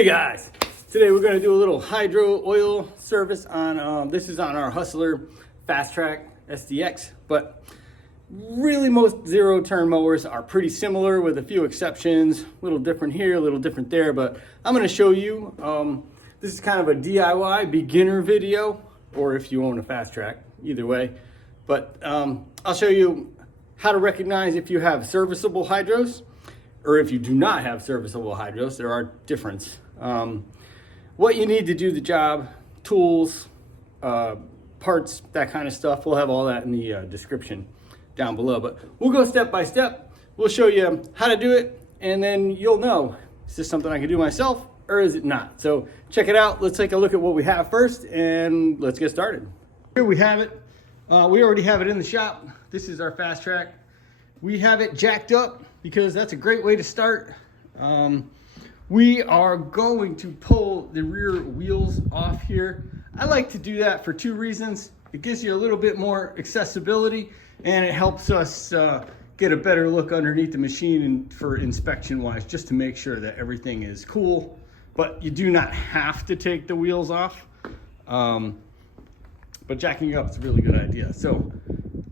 Hey guys, today we're going to do a little hydro oil service on, this is on our Hustler Fastrak SDX, but really most zero turn mowers are pretty similar with a few exceptions, a little different here, a little different there, but I'm going to show you, this is kind of a DIY beginner video, or if you own a Fastrak, either way, but I'll show you how to recognize if you have serviceable hydros, or if you do not have serviceable hydros. There are difference. What you need to do the job, tools, parts, that kind of stuff. We'll have all that in the description down below, but we'll go step by step. We'll show you how to do it, and then you'll know, is this something I can do myself or is it not? So check it out. Let's take a look at what we have first and let's get started. Here we have it. We already have it in the shop. This is our Fastrak. We have it jacked up because that's a great way to start. We are going to pull the rear wheels off here. I like to do that for two reasons. It gives you a little bit more accessibility, and it helps us get a better look underneath the machine and for inspection wise, just to make sure that everything is cool. But you do not have to take the wheels off. But jacking up is a really good idea. So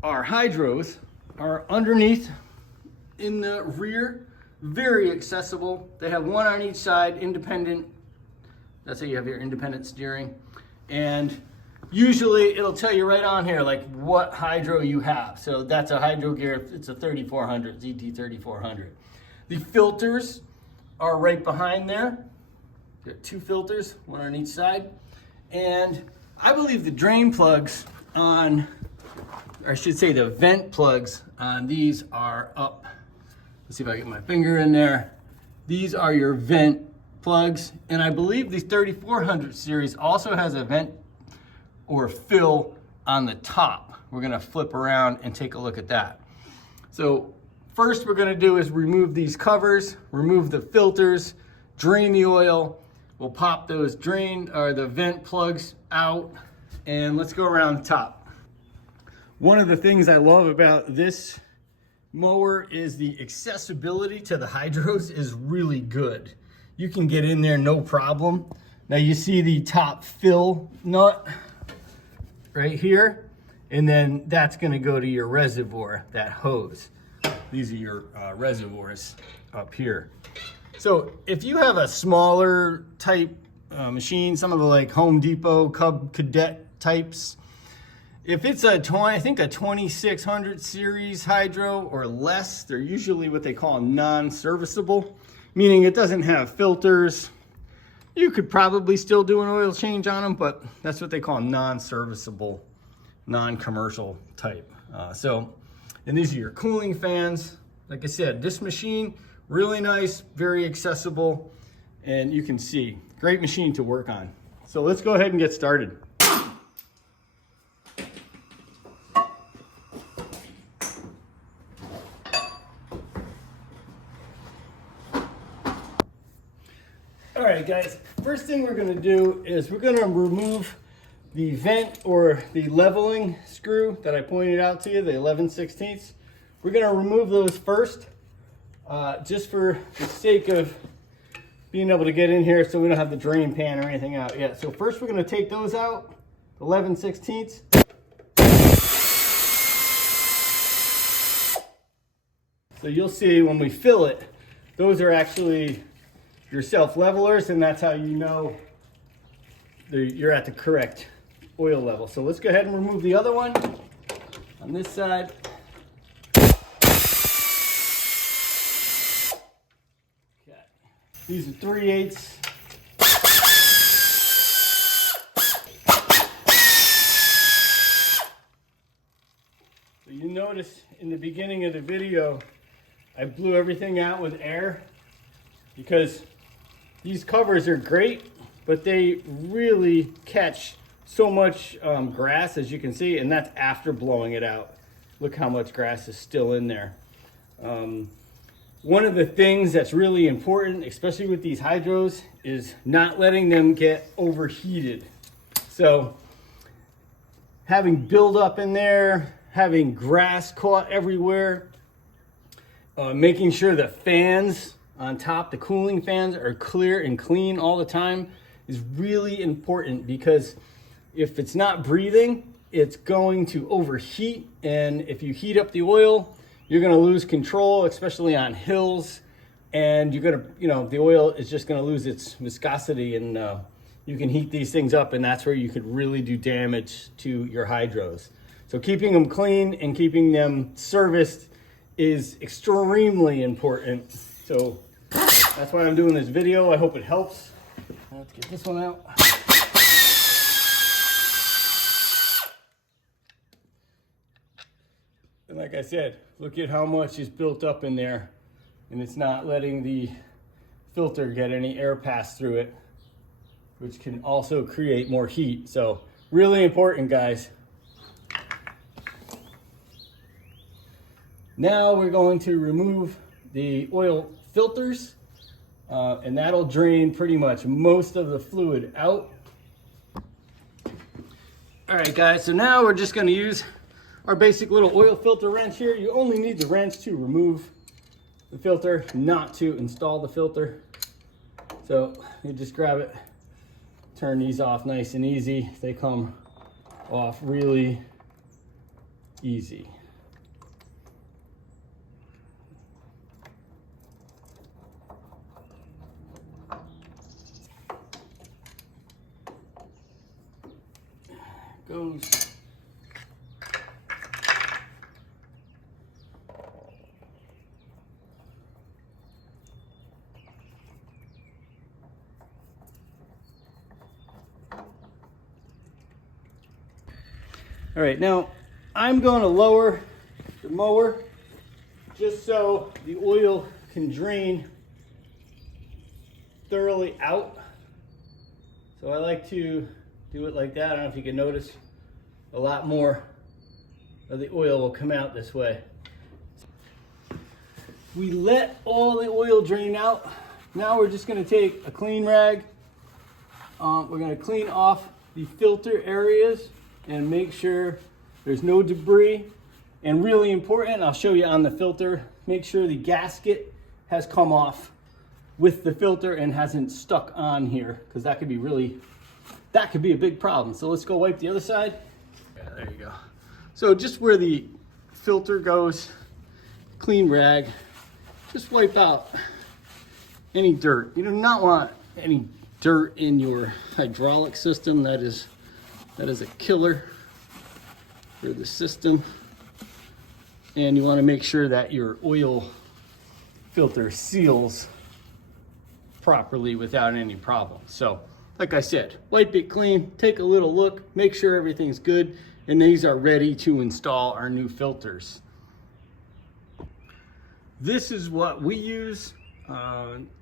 our hydros are underneath in the rear, very accessible. They have one on each side, independent. That's how you have your independent steering. And usually it'll tell you right on here, like what hydro you have. So that's a HYDROGEAR, it's a 3400, ZT 3400. The filters are right behind there. Got two filters, one on each side. And I believe the drain plugs on, or I should say the vent plugs on these are up. Let's see if I get my finger in there. These are your vent plugs, and I believe the 3400 series also has a vent or fill on the top. We're gonna flip around and take a look at that. So first we're gonna do is remove these covers, remove the filters, drain the oil. We'll pop those drain or the vent plugs out, and let's go around the top. One of the things I love about this mower is the accessibility to the hydros is really good. You can get in there no problem. Now you see the top fill nut right here, and then that's gonna go to your reservoir, that hose. These are your reservoirs up here. So if you have a smaller type machine, some of the like Home Depot, Cub Cadet types, if it's a 2600 series hydro or less, they're usually what they call non-serviceable, meaning it doesn't have filters. You could probably still do an oil change on them, but that's what they call non-serviceable, non-commercial type. And these are your cooling fans. Like I said, this machine, really nice, very accessible, and you can see, great machine to work on. So let's go ahead and get started. All right, guys, first thing we're gonna do is we're gonna remove the vent or the leveling screw that I pointed out to you, the 11/16. We're gonna remove those first, just for the sake of being able to get in here so we don't have the drain pan or anything out yet. So first we're gonna take those out, 11/16. So you'll see when we fill it, those are actually your self-levelers, and that's how you know you're at the correct oil level. So let's go ahead and remove the other one on this side. Okay. These are 3/8. So you notice in the beginning of the video, I blew everything out with air because these covers are great, but they really catch so much grass, as you can see, and that's after blowing it out. Look how much grass is still in there. One of the things that's really important, especially with these hydros, is not letting them get overheated. So having buildup in there, having grass caught everywhere, making sure the fans on top, the cooling fans are clear and clean all the time is really important, because if it's not breathing, it's going to overheat. And if you heat up the oil, you're gonna lose control, especially on hills. And you're gonna, the oil is just gonna lose its viscosity, and you can heat these things up, and that's where you could really do damage to your hydros. So keeping them clean and keeping them serviced is extremely important. So that's why I'm doing this video. I hope it helps. Let's get this one out. And like I said, look at how much is built up in there, and it's not letting the filter get any air pass through it, which can also create more heat. So really important, guys. Now we're going to remove the oil filters, and that'll drain pretty much most of the fluid out. All right, guys, so now we're just gonna use our basic little oil filter wrench here. You only need the wrench to remove the filter, not to install the filter. So you just grab it, turn these off nice and easy. They come off really easy. Goes. All right, now I'm going to lower the mower just so the oil can drain thoroughly out. So I like to do it like that. I don't know if you can notice, a lot more of the oil will come out this way. We let all the oil drain out. Now we're just going to take a clean rag. We're going to clean off the filter areas and make sure there's no debris. And really important, I'll show you on the filter, make sure the gasket has come off with the filter and hasn't stuck on here, because that could be a big problem. So let's go wipe the other side. Yeah, there you go. So just where the filter goes, clean rag, just wipe out any dirt. You do not want any dirt in your hydraulic system. That is a killer for the system. And you want to make sure that your oil filter seals properly without any problems. So like I said, wipe it clean, take a little look, make sure everything's good, and these are ready to install our new filters. This is what we use.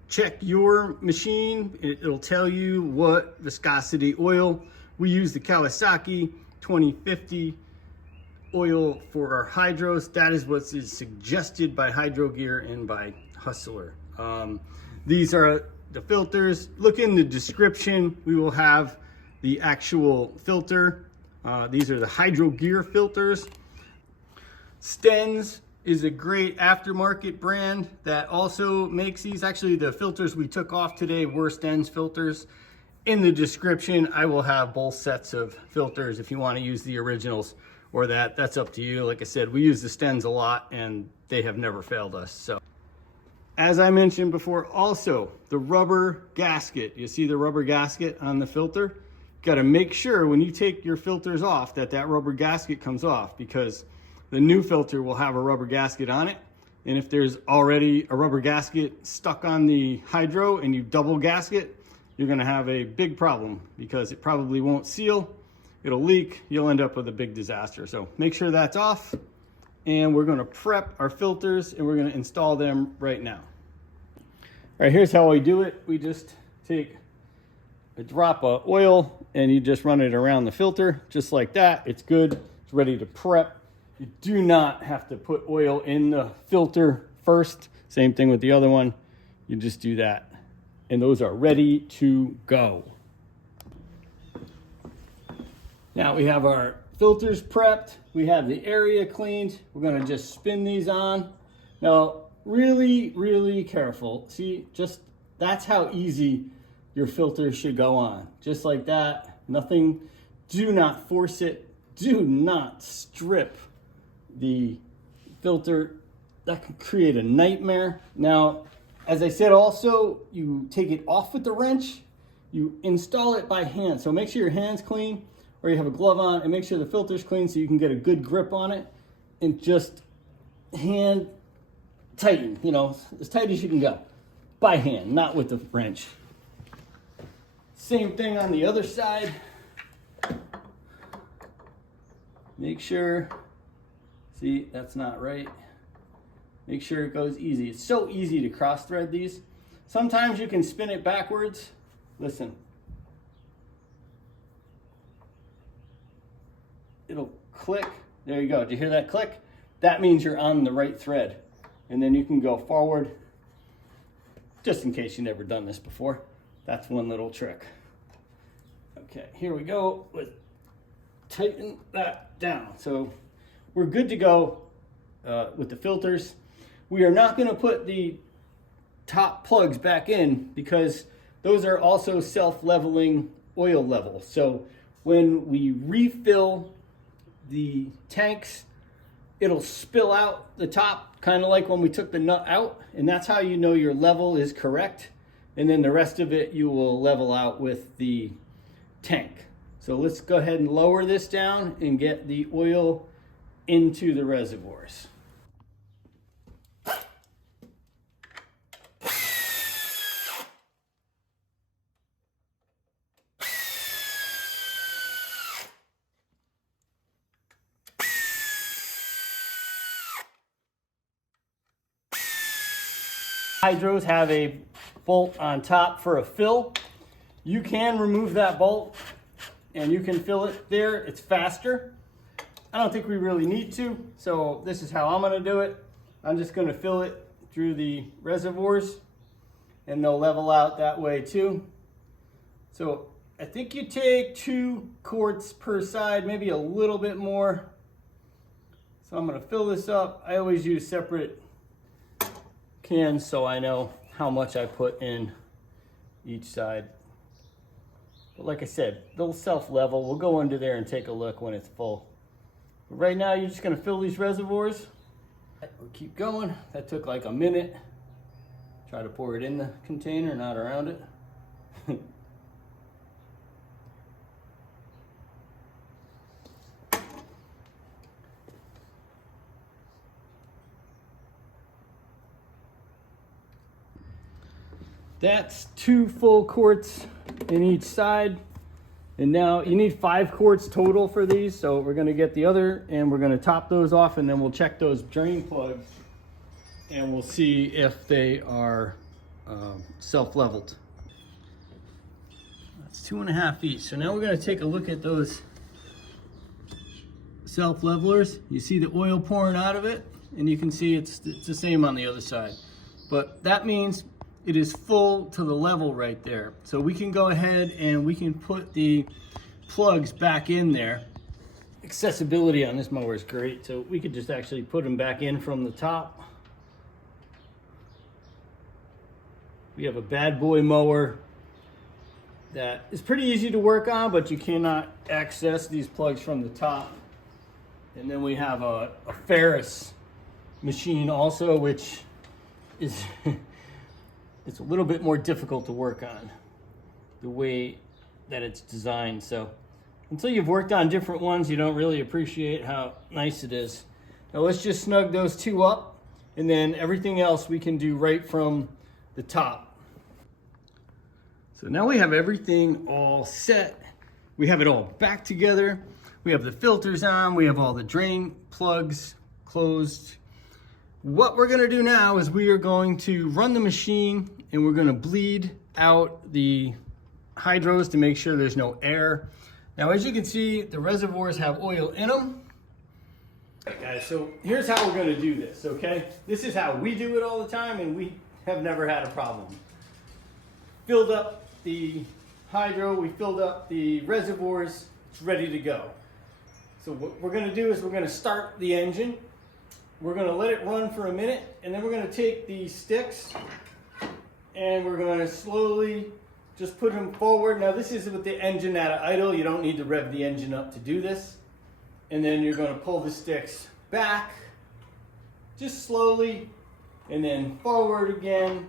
Check your machine. It'll tell you what viscosity oil. We use the Kawasaki 2050 oil for our hydros. That is what is suggested by HYDROGEAR and by Hustler. These are the filters. Look in the description. We will have the actual filter. These are the HYDROGEAR filters. STENS is a great aftermarket brand that also makes these. Actually, the filters we took off today were STENS filters. In the description, I will have both sets of filters if you want to use the originals or that's up to you. Like I said, we use the STENS a lot and they have never failed us. So as I mentioned before, also the rubber gasket. You see the rubber gasket on the filter? Got to make sure when you take your filters off that rubber gasket comes off, because the new filter will have a rubber gasket on it. And if there's already a rubber gasket stuck on the hydro and you double gasket, you're going to have a big problem, because it probably won't seal. It'll leak. You'll end up with a big disaster. So make sure that's off. And we're going to prep our filters and we're going to install them right now. All right, here's how we do it. We just take a drop of oil and you just run it around the filter just like that. It's good. It's ready to prep. You do not have to put oil in the filter first. Same thing with the other one. You just do that. And those are ready to go. Now we have our filters prepped. We have the area cleaned. We're going to just spin these on. Now, really, really careful. See, just that's how easy your filter should go on. Just like that, nothing, do not force it. Do not strip the filter. That can create a nightmare. Now, as I said, also, you take it off with the wrench, you install it by hand. So make sure your hand's clean, or you have a glove on, and make sure the filter's clean so you can get a good grip on it, and just hand tighten, you know, as tight as you can go. By hand, not with the wrench. Same thing on the other side. Make sure, see, that's not right. Make sure it goes easy. It's so easy to cross thread these. Sometimes you can spin it backwards. Listen. It'll click. There you go. Did you hear that click? That means you're on the right thread. And then you can go forward. Just in case you've never done this before. That's one little trick. Okay, here we go. Let's tighten that down. So we're good to go with the filters. We are not going to put the top plugs back in because those are also self-leveling oil levels. So when we refill the tanks, it'll spill out the top, kind of like when we took the nut out, and that's how you know your level is correct. And then the rest of it you will level out with the tank. So let's go ahead and lower this down and get the oil into the reservoirs. Hydros have a bolt on top for a fill. You can remove that bolt and you can fill it there. It's faster. I don't think we really need to, so this is how I'm going to do it. I'm just going to fill it through the reservoirs and they'll level out that way too. So I think you take 2 quarts per side, maybe a little bit more. So I'm going to fill this up. I always use separate cans so I know how much I put in each side. But like I said, they'll self-level. We'll go under there and take a look when it's full. But right now you're just going to fill these reservoirs. We'll keep going. That took like a minute. Try to pour it in the container, not around it. That's 2 full quarts in each side. And now you need 5 quarts total for these. So we're going to get the other and we're going to top those off, and then we'll check those drain plugs and we'll see if they are self-leveled. That's 2.5 each. So now we're going to take a look at those self-levelers. You see the oil pouring out of it, and you can see it's the same on the other side. But that means it is full to the level right there. So we can go ahead and we can put the plugs back in there. Accessibility on this mower is great. So we could just actually put them back in from the top. We have a bad boy mower that is pretty easy to work on, but you cannot access these plugs from the top. And then we have a Ferris machine also, which is it's a little bit more difficult to work on the way that it's designed. So until you've worked on different ones, you don't really appreciate how nice it is. Now let's just snug those 2 up, and then everything else we can do right from the top. So now we have everything all set. We have it all back together. We have the filters on, we have all the drain plugs closed. What we're gonna do now is we are going to run the machine and we're gonna bleed out the hydros to make sure there's no air. Now, as you can see, the reservoirs have oil in them. All right, guys, so here's how we're gonna do this, okay? This is how we do it all the time, and we have never had a problem. Filled up the hydro, we filled up the reservoirs, it's ready to go. So what we're gonna do is we're gonna start the engine. we're going to let it run for a minute, and then we're going to take these sticks and we're going to slowly just put them forward. Now this is with the engine at idle. You don't need to rev the engine up to do this. And then you're going to pull the sticks back, just slowly, and then forward again.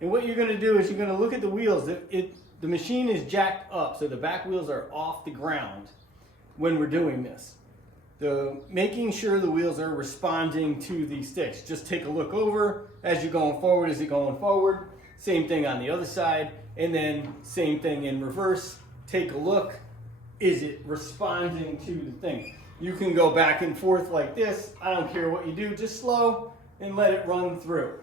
And what you're going to do is you're going to look at the wheels. The machine is jacked up, so the back wheels are off the ground when we're doing this. Making sure the wheels are responding to the sticks. Just take a look over as you're going forward. Is it going forward? Same thing on the other side. And then same thing in reverse. Take a look. Is it responding to the thing? You can go back and forth like this. I don't care what you do. Just slow and let it run through.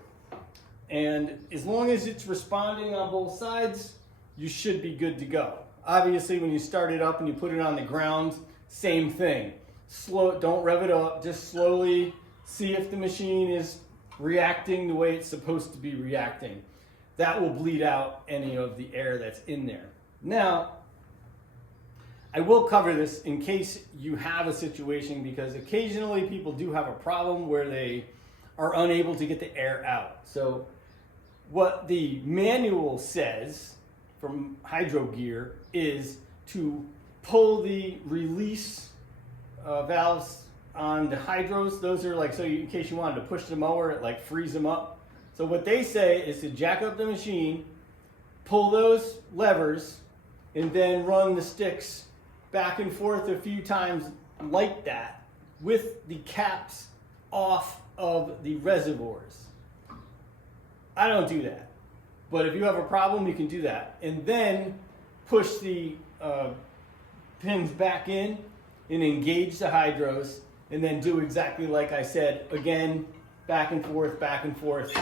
And as long as it's responding on both sides, you should be good to go. Obviously, when you start it up and you put it on the ground, same thing. Slow, don't rev it up, just slowly see if the machine is reacting the way it's supposed to be reacting. That will bleed out any of the air that's in there. Now, I will cover this in case you have a situation, because occasionally people do have a problem where they are unable to get the air out. So what the manual says from HYDROGEAR is to pull the release valves on the hydros. Those are like, so in case you wanted to push the mower, it like frees them up. So what they say is to jack up the machine, pull those levers, and then run the sticks back and forth a few times like that with the caps off of the reservoirs. I don't do that, but if you have a problem, you can do that. And then push the pins back in and engage the hydros, and then do exactly like I said, again, back and forth, back and forth.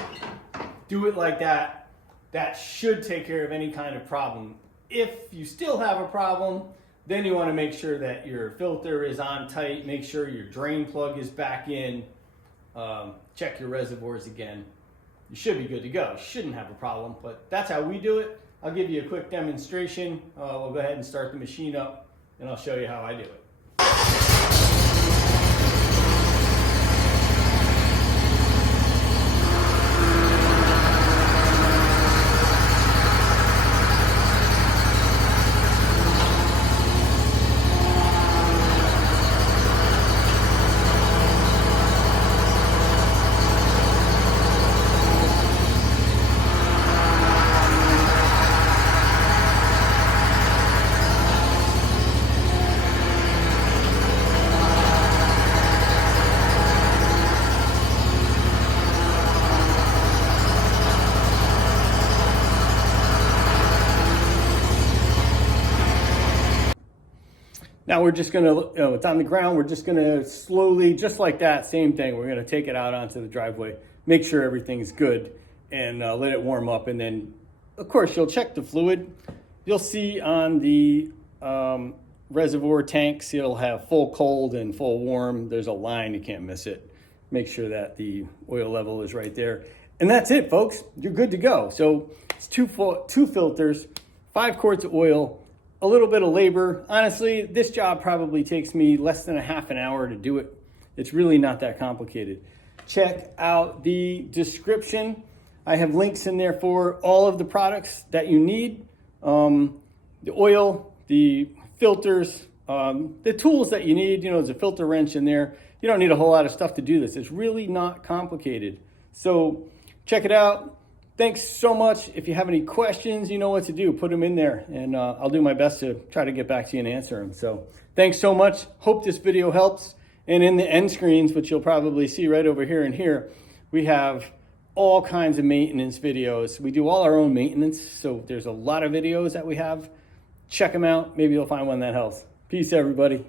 Do it like that. That should take care of any kind of problem. If you still have a problem, then you want to make sure that your filter is on tight, make sure your drain plug is back in, check your reservoirs again. You should be good to go. You shouldn't have a problem, but that's how we do it. I'll give you a quick demonstration. We'll go ahead and start the machine up, and I'll show you how I do it. Now we're just gonna, it's on the ground, we're just gonna slowly, just like that, same thing, we're gonna take it out onto the driveway, make sure everything's good, and let it warm up. And then, of course, you'll check the fluid. You'll see on the reservoir tanks, it'll have full cold and full warm. There's a line, you can't miss it. Make sure that the oil level is right there. And that's it, folks, you're good to go. So it's two filters, 5 quarts of oil, a little bit of labor. Honestly, this job probably takes me less than a half an hour to do it. It's really not that complicated. Check out the description. I have links in there for all of the products that you need. The oil, the filters, the tools that you need. There's a filter wrench in there. You don't need a whole lot of stuff to do this. It's really not complicated. So check it out. Thanks so much. If you have any questions, you know what to do. Put them in there, and I'll do my best to try to get back to you and answer them. So thanks so much. Hope this video helps. And in the end screens, which you'll probably see right over here and here, we have all kinds of maintenance videos. We do all our own maintenance, so there's a lot of videos that we have. Check them out. Maybe you'll find one that helps. Peace, everybody.